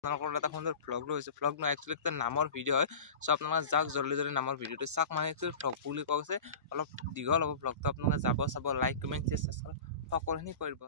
আপোনালোকৰ এটা সুন্দৰ ভ্লগ লৈছে ভ্লগ নহয় একচুৱেলি এটা নামৰ ভিডিঅ' হয় সো আপোনালোকে যাওক জলদি জলদি নামৰ ভিডিঅ'টো চাওক মানে একচুৱেলি ভ্লগ বুলি কৈছে অলপ দীঘল হ'ব ভ্লগটো আপোনালোকে যাব চাব লাইক কমেন্ট শেয়াৰ সাবস্ক্ৰাইব সকলোখিনি কৰিব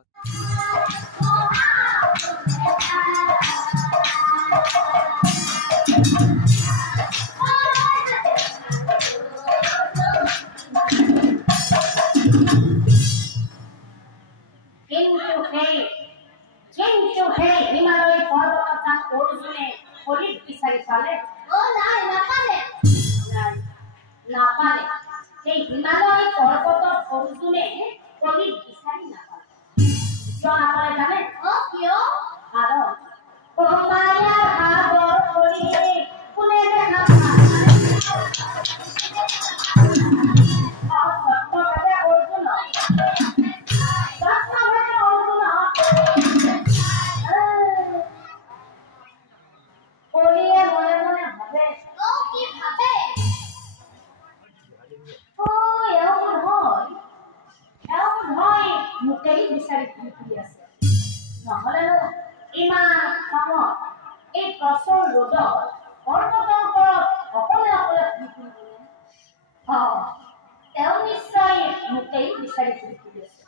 কিন্তু হে হিমালয় পর্বতটা অর্জুনে হরির বিচারি পালে ও না পালে এই হিমালয় পর্বত অর্জুনে হরির বিচারি না পালে কিয় না পালে জানেন ও কিয় কারণ ও মায়া ভাবর হরি কোনে দেখা অর্জুন মুকেই বিচাৰি ফুৰি আছে নহলে ইমান সময় এই প্ৰচৰ ৰ'দত পৰ্বতৰ ওপৰত অকলে অকলে ফুৰি তেওঁ নিশ্চয় মুকেই বিচাৰি ফুৰি আছে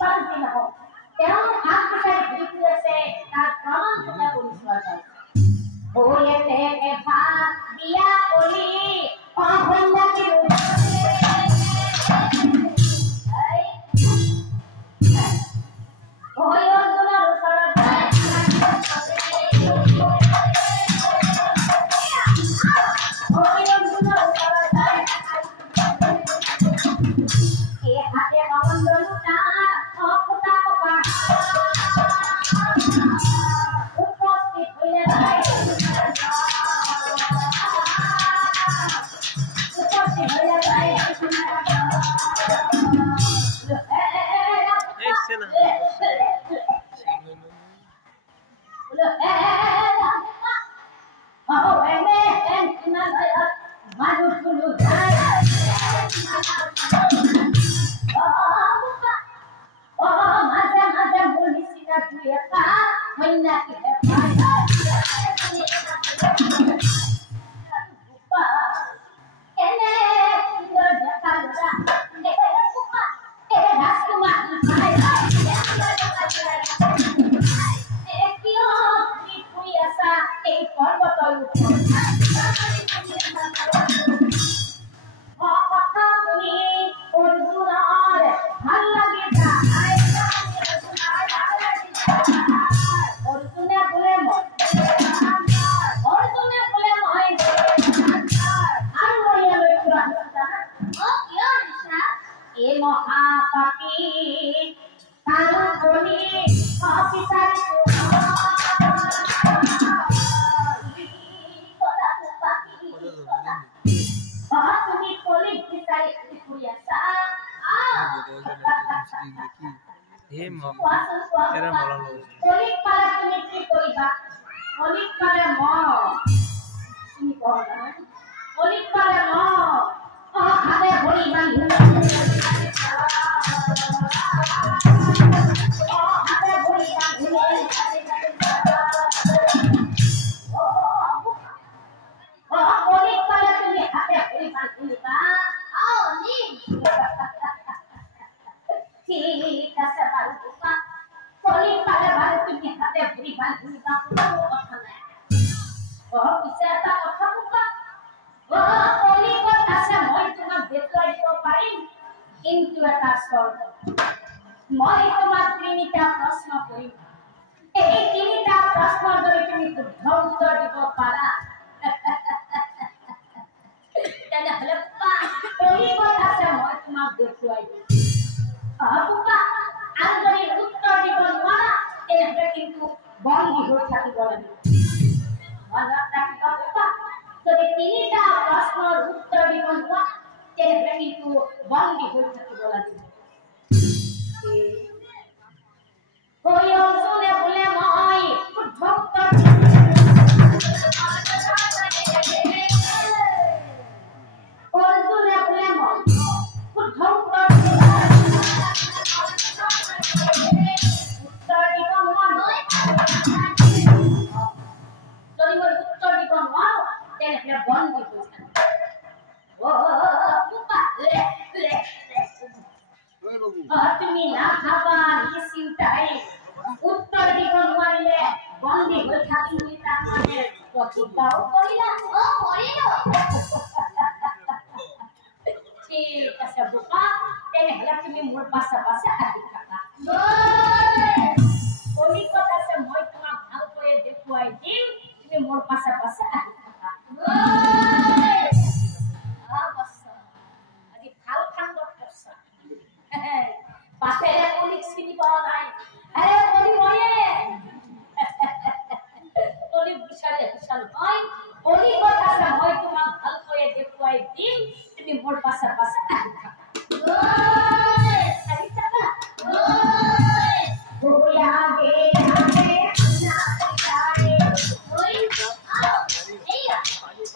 পাঁচদিন নহওক তেওঁ হাত বিচাৰি ফুৰি আছে তাৰ প্ৰমাণ এটা কৰি চোৱা যায় ওয়েতে ভাত দিয়া কৰি অহন্যাকে কিন্তু এটা শৰ্ত মই তোমাক তিনিটা প্ৰশ্ন কৰিম এই তিনিটা প্ৰশ্ন যদি তুমি শুদ্ধ উত্তৰ দিব পাৰা তেনেহলে কলিকত আছে মই তোমাক দেখুৱাই দিম আৰু যদি উত্তৰ দিব নোৱাৰা তেনেহলে কিন্তু বন্দী হৈ থাকিব লাগিব মনত ৰাখিবা যদি তিনিটা প্ৰশ্নৰ উত্তৰ দিব নোৱাৰা তেনেহলে কিন্তু বন্দী হৈ থাকিব লাগিব कोई অৰ্জুনে বলে মই শুদ্ধ উত্তৰ অৰ্জুনে বলে মই শুদ্ধ উত্তৰ উত্তৰ দিব মই বন্দী হয়ে থাকে ও পুপা তুমি না খাবা নিশ্চিন্তায় উত্তর দিব নোৱাৰিলে বন্দী হৈ থাকিলি তাৰ মানে প্ৰতিজ্ঞাও কৰিলা ও কৰিলো ঠিক আছে বুপা তেনেহলে তুমি মোৰ পাছে পাছে আহি থাকা কলিকত আছে মই তোমাক ভালকৈ দেখুৱাই দিম তুমি মোৰ পাছে পাছে আহি থাকা আজি ভাল খান্দত কৰছা বাপেৰে কলিক চিনি পোৱা নাই আৰে কলি ময়ে কলি বিচাৰে বিচাৰ হয় কলিকত আছে মই তোমাক ভালকৈ দেখুৱাই দিম তুমি মোৰ পাছে পাছে আহি থাকা আহি থাকা গোয়া গে আগে না চাই ওই এইয়া পাসো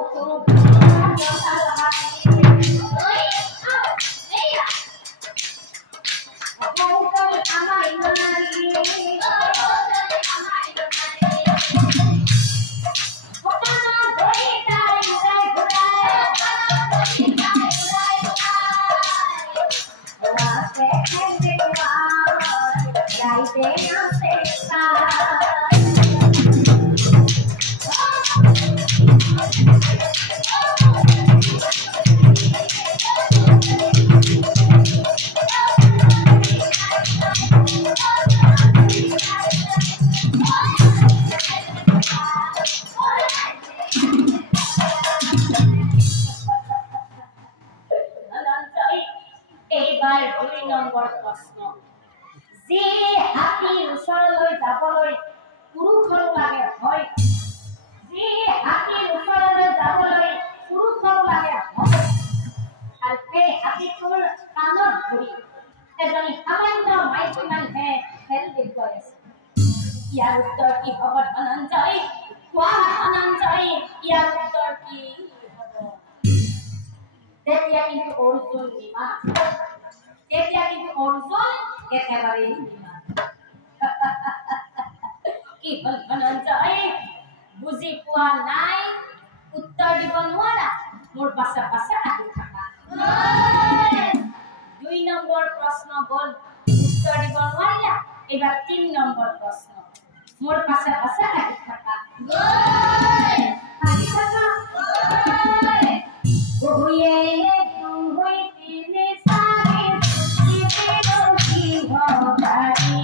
ধনঙ্গা নম্বৰ প্ৰশ্ন যে হাতীৰ ওচৰলৈ যাবলৈ পুৰুষৰ লাগে হয় যে হাতীৰ ওচৰলৈ যাবলৈ পুৰুষৰ লাগে হয় আৰু সেই হাতীটোৰ কাণত ধৰি এজনী সামান্য মাইকী মানুহে খেল দেখুৱাই আছে ইয়াৰ উত্তৰ কি হ'ব ধনঞ্জয় কোৱা ধনঞ্জয় ইয়াৰ উত্তৰ কি হ'ব তেতিয়া কিন্তু অৰ্জুন নিমাত একেবাৰে নিমাত কি হ'ল ধনঞ্জয় বুজি পোৱা নাই উত্তৰ দিব নোৱাৰা মোৰ পাছে পাছে আহি থাকা 2 নম্বৰ প্ৰশ্ন গ'ল উত্তৰ দিব নোৱাৰিলা এবাৰ 3 নম্বৰ প্ৰশ্ন মোৰ পাছে পাছে আহি থাকা আহি থাকা ওয়ে তুম হই তিনে সারে জিতে রহি ভবারি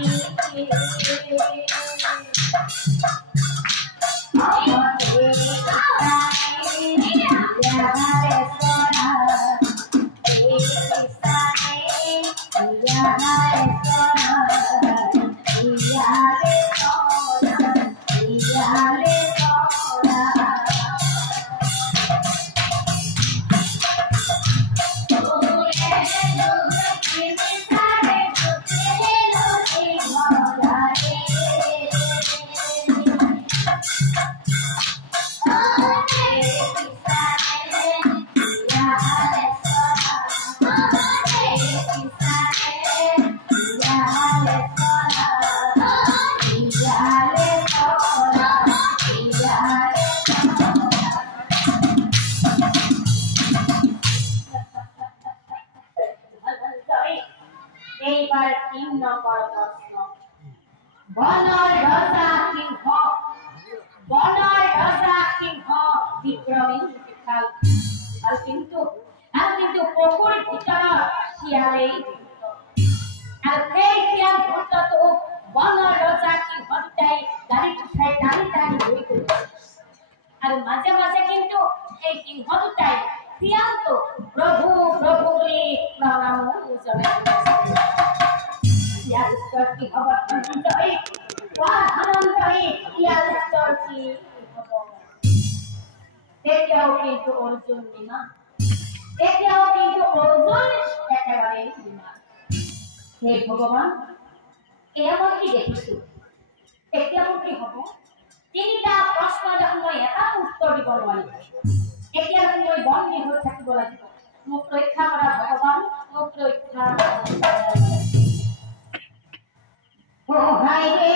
এইবার 3 নম্বর প্রশ্ন বনর রাজা সিংহ বিক্রমী বিশাল আর কিন্তু পুকুর ভিতর শিয়ালেই আর সেই শিয়াল ভূত তো বনর রাজা সিংহ দুটাই গাড়ি উঠাই টানি ঘুরে ঘুরে আর মাঝে মাঝে কিন্তু এই সিংহ দুটাই শিয়াল তো প্রভু বলে প্রণাম জানায় ইয়ার উত্তর কি হবে ধনঞ্জয় ইয়ার উত্তর কি হবে তেতিয়াও কিন্তু অর্জুন নিমা একেবারে নিমা হে ভগবান এমন কি দেখিছো এতিয়া মোৰ কি হ'ব 3টা প্ৰশ্ন যখন মই এটা উত্তৰ দিব নোৱাৰিম এতিয়া মই বন্দী হৈ থাকিব লাগিব মোক ৰক্ষা কৰা ভগৱান মোক ৰক্ষা ओ हाय रे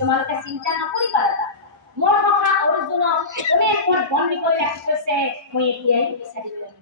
তোমালোকে চিন্তা নকৰিবা দাদা মোৰ কথা অৰ্জুন কোনে কোন বন্ধ কৰি ৰাখিছে মই এতিয়াই বিচাৰি লম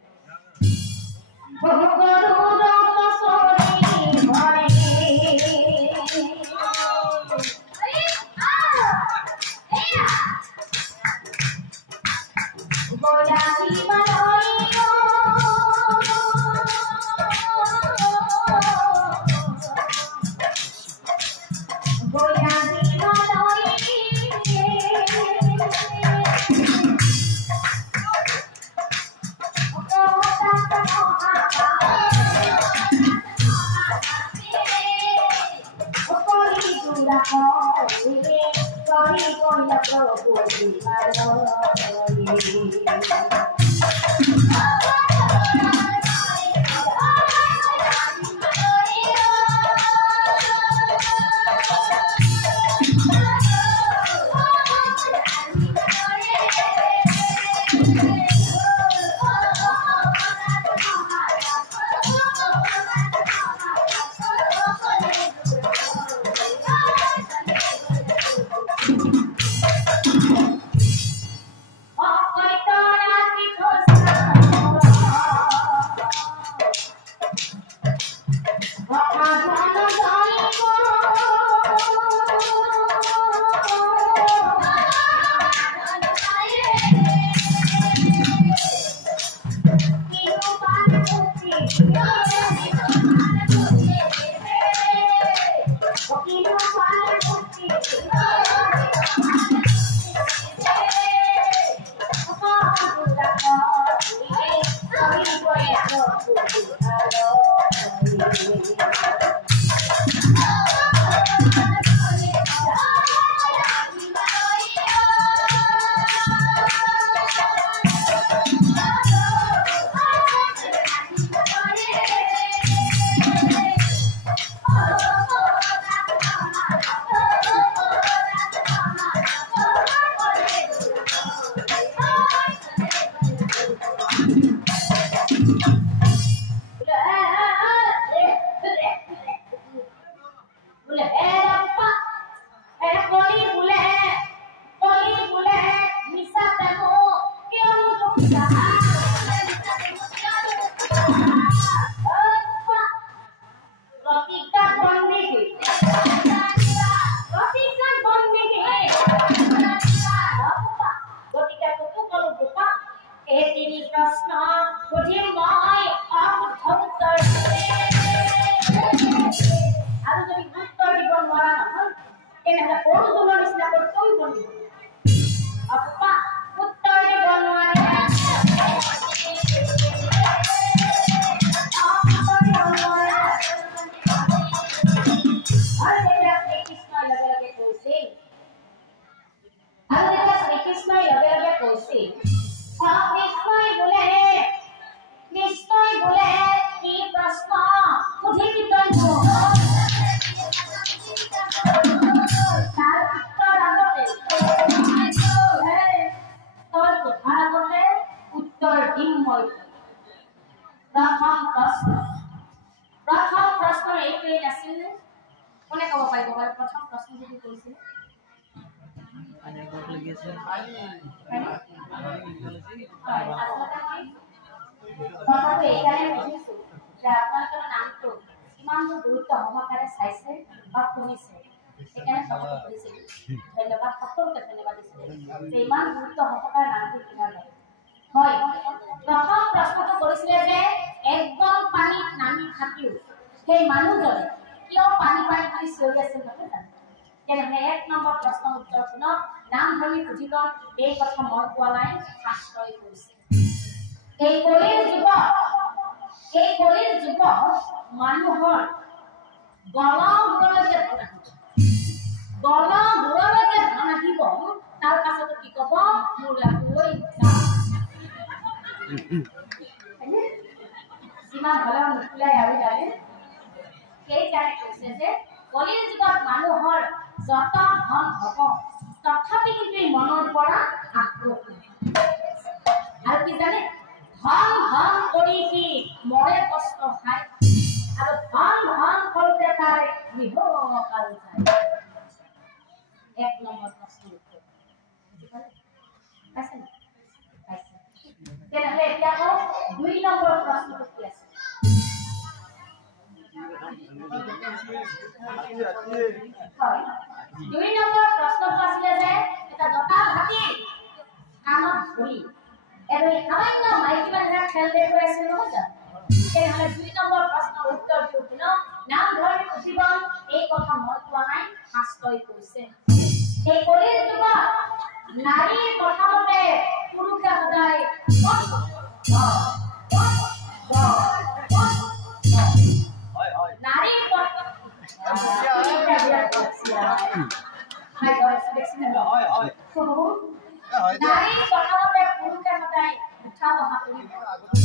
নাৰীৰ কথামতে পুৰুষে সদায় উঠা বহা কৰিব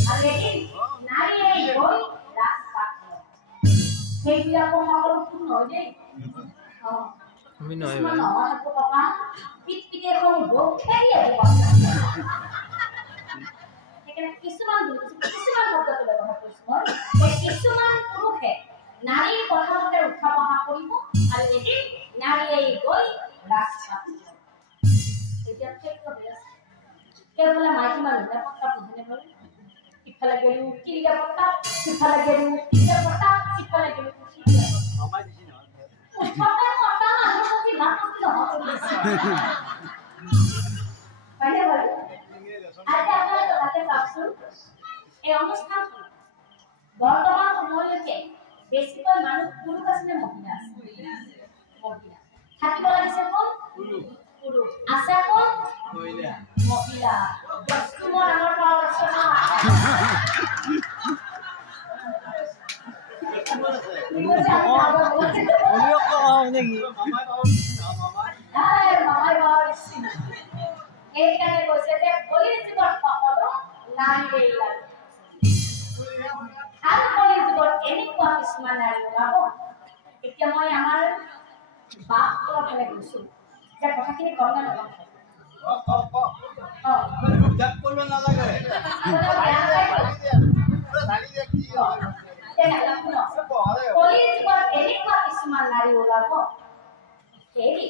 আৰু এদিন নাৰীয়ে গৈ ৰাজপাট সেইবিলাকো সকলোতো নহয় দেই আমি নহয় নহয় ককা পিটপিটে এখন গো খেলি আহিব সেইকাৰণে কিছুমান শব্দটো ব্যৱহাৰ কৰিছো মই কিছুমান পুৰুষে নাৰীৰ কথামতে উঠা বহা কৰিব আৰু এদিন নাৰীয়ে গৈ ৰাজপাট এতিয়া কেৱল মাইকী মানুহে পতা বুঝিনে বলে ইফালে গেলু কিলিয়া পতা ইফালে গেলু কিলিয়া পতা ইফালে গেলু কিলিয়া মামা দিছি না পতা পতা মানুহ কি ভাত কি নহয় পাইলে বলে আজি আপনারা তাকে ভাবছুন এই অনুষ্ঠান বর্তমান সময়লৈকে বেছিকৈ মানুহ পুৰুষ আছে নে মহিলা আছে মহিলা থাকিব লাগিছে কোন পুৰুষ আছে কোন মহিলা মহিলা বস্তু মোৰ আমাৰ পাৱাৰ আছে না ওলিও কও নেকি মামাই পাৱাৰ আছে এইকাৰণে কৈছে যে বলিৰ যুগত সকলো নাৰী লাগে আৰু বলিৰ যুগত এনেকুৱা কিছুমান নাৰী ওলাব এতিয়া মই আমাৰ বাপৰ ফালে গৈছো যে কথাখিনি কম না নকম জাপ কৰিব নালাগে এনেকুৱা কিছুমান নাৰী ওলাব হেৰি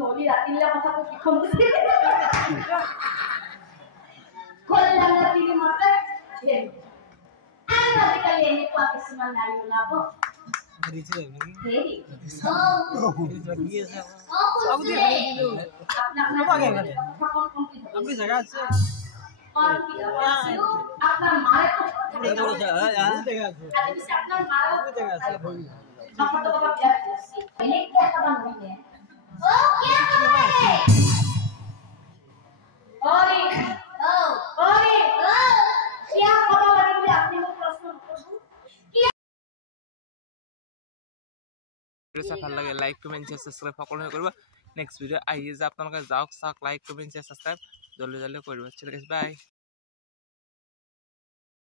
নলি ৰাতিলে কথাটো কি কম কৈছে কল্যাণ ৰাতিলে মাতে আৰু আজিকালি এনেকুৱা কিছুমান নাৰী ওলাব আপনাৰ মায়েৰ ভাল লাগে লাইক কমেন্ট শেয়াৰ সাবস্ক্ৰাইব সকলো কৰিব নেক্সট ভিডিও আহি যে আপোনালোকে যাওক চাওক লাইক কমেন্ট শেয়াৰ সাবস্ক্ৰাইব জলদি জলদি কৰিব ঠিক আছে বাই